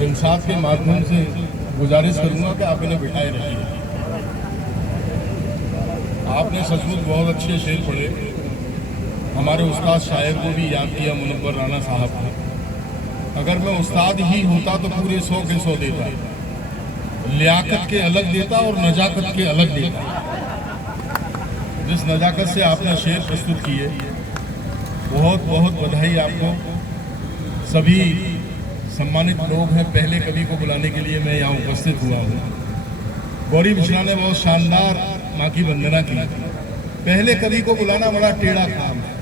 इंसाफ के माध्यम से गुजारिश करूंगा कि आप इन्हें बिठाए रखिए। आपने सचमुच बहुत अच्छे शेर पढ़े, हमारे उस्ताद शायर को भी याद किया, मुनव्वर राना साहब को। अगर मैं उस्ताद ही होता तो पूरे 100 के 100 देता, लियाकत के अलग देता और नजाकत के अलग देता। जिस नजाकत से आपने शेर प्रस्तुत किए, बहुत बहुत बधाई आपको। सभी सम्मानित लोग हैं, पहले कवि को बुलाने के लिए मैं यहाँ उपस्थित हुआ हूँ। गौरी मिश्रा ने बहुत शानदार माँ की वंदना की। पहले कवि को बुलाना बड़ा टेढ़ा काम है।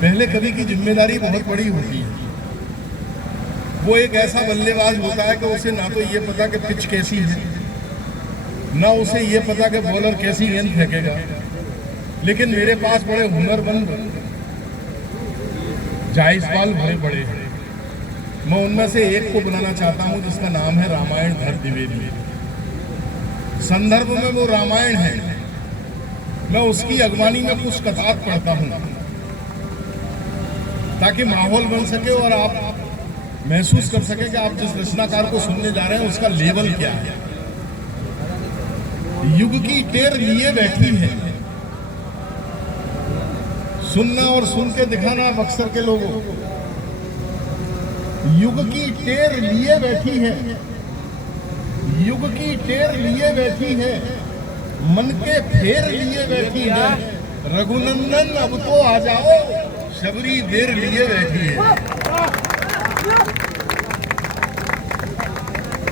पहले कवि की जिम्मेदारी बहुत बड़ी होती है। वो एक ऐसा बल्लेबाज होता है कि उसे ना तो ये पता कि पिच कैसी है, ना उसे ये पता कि बॉलर कैसी गेंद फेंकेगा। लेकिन मेरे पास बड़े हुनरमंद जायसवाल भरे पड़े हैं। मैं उनमें से एक को बुलाना चाहता हूं जिसका नाम है रामायण धर द्विवेदी। संदर्भ में वो रामायण है, मैं उसकी अगवानी में कुछ कतार पढ़ता हूं ताकि माहौल बन सके और आप महसूस कर सके कि आप जिस रचनाकार को सुनने जा रहे हैं उसका लेवल क्या है। युग की टेर लिए बैठी है, सुनना और सुन के दिखाना अब अक्सर के लोगों। युग की टेर लिए बैठी है, युग की टेर लिए बैठी है, मन के फेर लिए बैठी है। रघुनंदन अब तो आ जाओ, शबरी देर लिए बैठी है।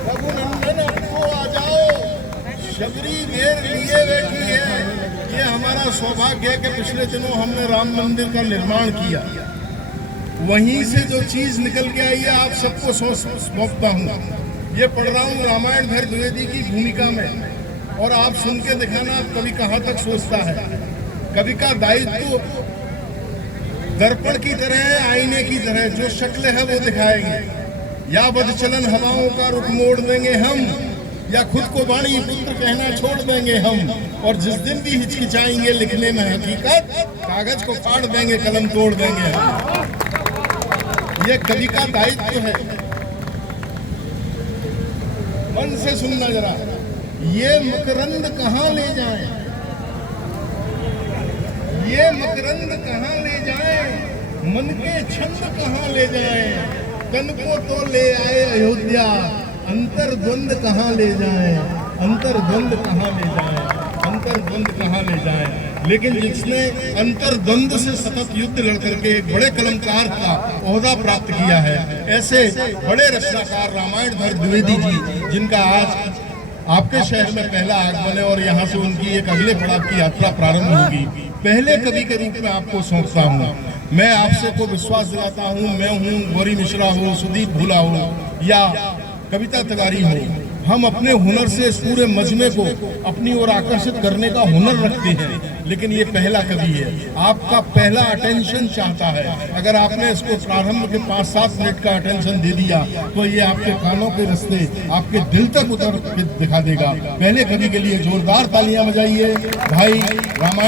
रघुनंदन अब तो आ जाओ, शबरी देर लिए बैठी है। ये हमारा सौभाग्य है कि पिछले दिनों हमने राम मंदिर का निर्माण किया। वहीं से जो चीज निकल के आई है आप सबको सौंपता हूँ। ये पढ़ रहा हूँ रामायण धर द्विवेदी की भूमिका में, और आप सुन के दिखाना कवि कहाँ तक सोचता है। कवि का दायित्व दर्पण की तरह है, आईने की तरह। जो शक्ल है वो दिखाएंगे, या बद चलन हवाओं का रुख मोड़ देंगे हम, या खुद को वाणी पुत्र कहना छोड़ देंगे हम। और जिस दिन भी हिचकिचाएंगे लिखने में हकीकत, कागज को फाड़ देंगे, कलम तोड़ देंगे हम। ये कवि का दायित्व है। मन से सुनना जरा। ये मकरंद कहाँ ले जाएं, ये मकरंद कहाँ ले जाएं, मन के छंद कहाँ ले जाएं। तन को तो ले आए अयोध्या, अंतर द्वंद कहाँ ले जाएं, अंतर द्वंद कहाँ ले जाएं, अंतर द्वंद कहाँ ले जाएं। लेकिन जिसने अंतर द्वंद से सतत युद्ध लड़ करके एक बड़े कलमकार का ओहदा प्राप्त किया है, ऐसे बड़े रचनाकार रामायण धर द्विवेदी जी, जिनका आज आपके शहर में पहला आगमन है और यहाँ से उनकी एक अगले पड़ाव की यात्रा प्रारंभ होगी। पहले कवि के रूप में आपको सौंपता हूँ। मैं आपसे को विश्वास दिलाता हूँ, मैं हूँ गौरी मिश्रा हो, सुदीप भूला हो या कविता तिवारी हो, हम अपने हुनर से इस पूरे मजमे को अपनी ओर आकर्षित करने का हुनर रखते हैं। लेकिन ये पहला कवि है, आपका पहला अटेंशन चाहता है। अगर आपने इसको प्रारंभ के 5-7 मिनट का अटेंशन दे दिया तो ये आपके कानों के रास्ते आपके दिल तक उतर के दिखा देगा। पहले कवि के लिए जोरदार तालियां बजाइए भाई रामायण।